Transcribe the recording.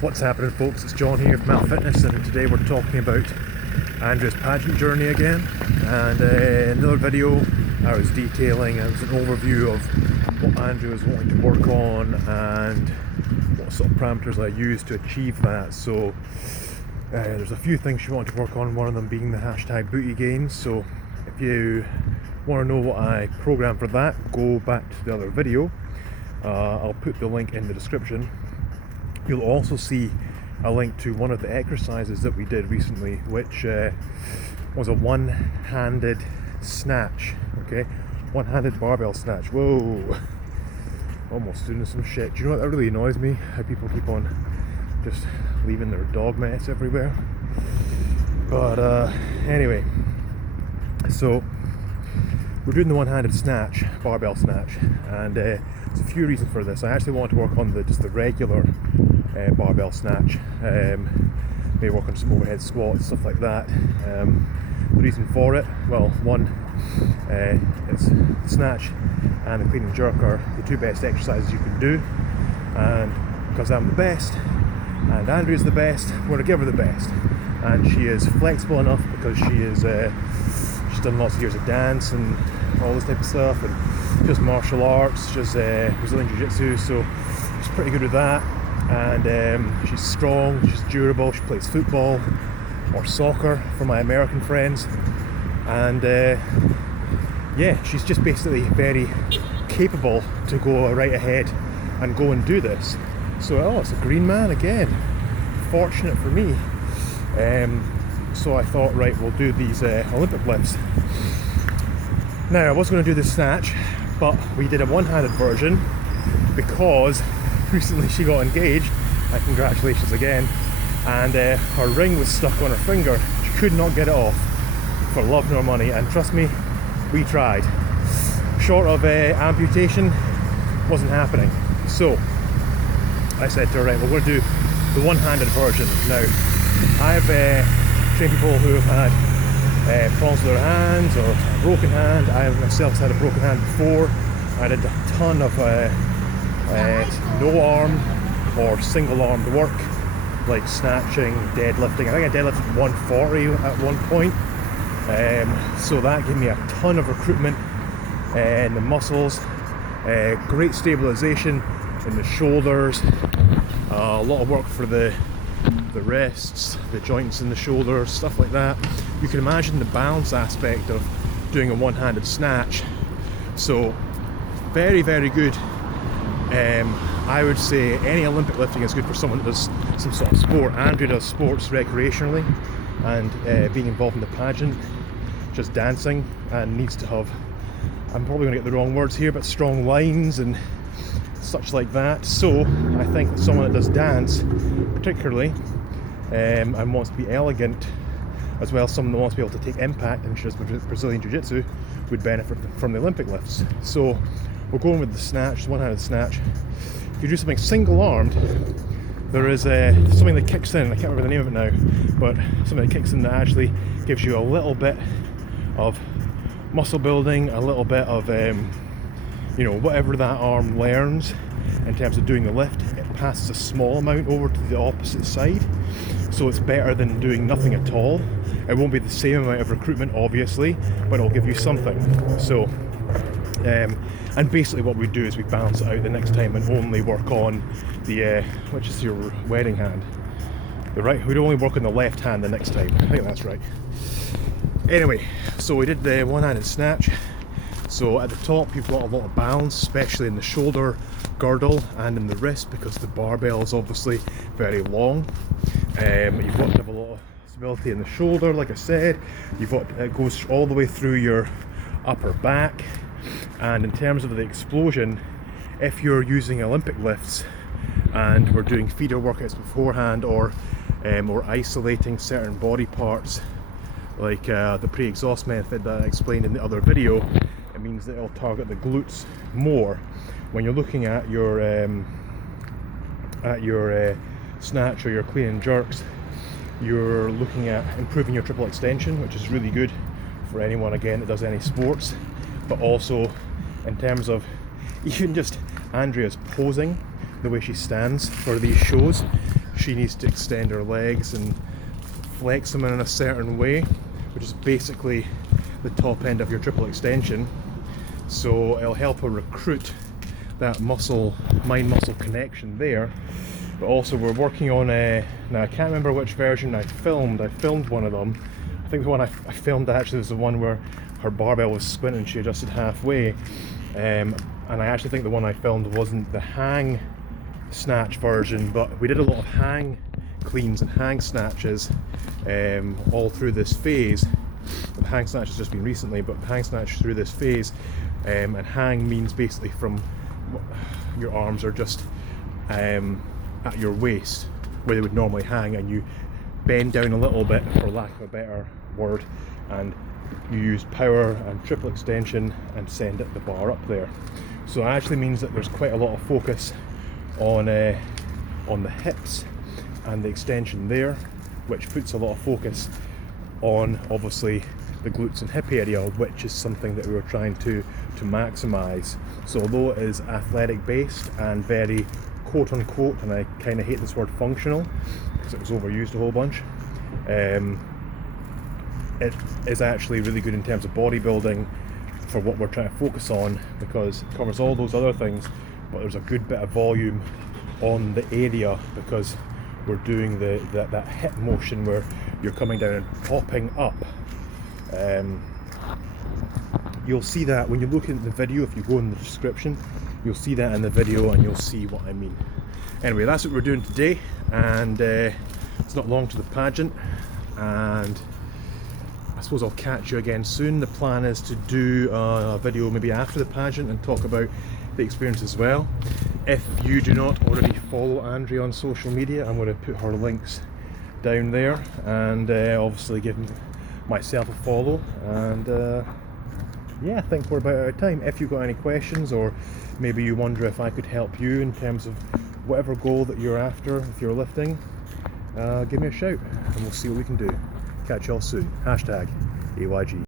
What's happening, folks? It's John here from Alpha Fitness, and today we're talking about Andrea's pageant journey again. And in another video I was detailing, it was an overview of what Andrea was wanting to work on and what sort of parameters I used to achieve that. So there's a few things she wanted to work on, one of them being the hashtag booty gains. So if you want to know what I programmed for that, go back to the other video. I'll put the link in the description. You'll also see a link to one of the exercises that we did recently, which was a one-handed snatch. Okay, one-handed barbell snatch. Whoa, almost doing some shit. Do you know what, that really annoys me, how people keep on just leaving their dog mess everywhere. But anyway, so we're doing the one-handed snatch, barbell snatch, and there's a few reasons for this. I actually want to work on just the regular barbell snatch, maybe work on some overhead squats, stuff like that. The reason for it, well, one, it's the snatch and the clean and jerk are the two best exercises you can do, and because I'm the best and Andrea's the best, we're going to give her the best. And she is flexible enough because she's done lots of years of dance and all this type of stuff, and just martial arts, just Brazilian Jiu-Jitsu, so she's pretty good with that. And she's strong, she's durable, she plays football or soccer for my American friends, and yeah, she's just basically very capable to go right ahead and go and do this. So, oh, it's a green man again, fortunate for me. So I thought, right, we'll do these Olympic lifts. Now, I was going to do the snatch, but we did a one-handed version because recently she got engaged, and congratulations again, and her ring was stuck on her finger. She could not get it off for love nor money, and trust me, we tried. Short of amputation, wasn't happening. So I said to her, right, we're going to do the one-handed version. Now, I've trained people who have had problems with their hands or a broken hand. I myself had a broken hand before. I did a ton of no arm or single armed work, like snatching, deadlifting. I think I deadlifted 140 at one point. So that gave me a ton of recruitment in the muscles, great stabilization in the shoulders, a lot of work for the wrists, the joints in the shoulders, stuff like that. You can imagine the balance aspect of doing a one-handed snatch. So very, very good. I would say any Olympic lifting is good for someone that does some sort of sport. Andrea does sports recreationally, and being involved in the pageant, just dancing, and needs to have, I'm probably going to get the wrong words here, but strong lines and such like that. So I think someone that does dance particularly, and wants to be elegant, as well as someone that wants to be able to take impact, and she does Brazilian Jiu-Jitsu, would benefit from the Olympic lifts. So we're going with the snatch, one-handed snatch. If you do something single-armed, there is something that kicks in, I can't remember the name of it now, but something that kicks in that actually gives you a little bit of muscle building, a little bit of you know, whatever that arm learns in terms of doing the lift, it passes a small amount over to the opposite side. So it's better than doing nothing at all. It won't be the same amount of recruitment, obviously, but it'll give you something. So, and basically what we do is we balance it out the next time and only work on the, which is your wedding hand. The right, we'd only work on the left hand the next time. I think that's right. Anyway, so we did the one-handed snatch. So at the top you've got a lot of balance, especially in the shoulder girdle and in the wrist, because the barbell is obviously very long. You've got to have a lot of stability in the shoulder, like I said. You've got, it goes all the way through your upper back. And in terms of the explosion, if you're using Olympic lifts and we're doing feeder workouts beforehand, or isolating certain body parts, like the pre-exhaust method that I explained in the other video, it means that it'll target the glutes more. When you're looking at your snatch or your clean and jerks, you're looking at improving your triple extension, which is really good for anyone, again, that does any sports. But also in terms of even just Andrea's posing, the way she stands for these shows, she needs to extend her legs and flex them in a certain way, which is basically the top end of your triple extension. So it'll help her recruit that muscle, mind-muscle connection there. But also we're working on now I can't remember which version I filmed. I filmed one of them. I think the one I filmed actually was the one where her barbell was squinting, she adjusted halfway. And I actually think the one I filmed wasn't the hang snatch version, but we did a lot of hang cleans and hang snatches all through this phase. The hang snatch has just been recently, but hang snatch through this phase. And hang means basically from your arms are just at your waist where they would normally hang, and you bend down a little bit, for lack of a better word, and you use power and triple extension and send the bar up there. So it actually means that there's quite a lot of focus on the hips and the extension there, which puts a lot of focus on obviously the glutes and hip area, which is something that we were trying to maximize. So although it is athletic based and very quote unquote, and I kind of hate this word functional because it was overused a whole bunch, it is actually really good in terms of bodybuilding for what we're trying to focus on, because it covers all those other things, but there's a good bit of volume on the area because we're doing that hip motion where you're coming down and popping up. You'll see that when you look at the video. If you go in the description, you'll see that in the video and you'll see what I mean. Anyway, that's what we're doing today, and it's not long to the pageant, and I suppose I'll catch you again soon. The plan is to do a video maybe after the pageant and talk about the experience as well. If you do not already follow Andrea on social media, I'm going to put her links down there, and obviously give myself a follow. And yeah, I think we're about out of time. If you've got any questions, or maybe you wonder if I could help you in terms of whatever goal that you're after, if you're lifting, give me a shout and we'll see what we can do. Catch y'all soon. #AYG.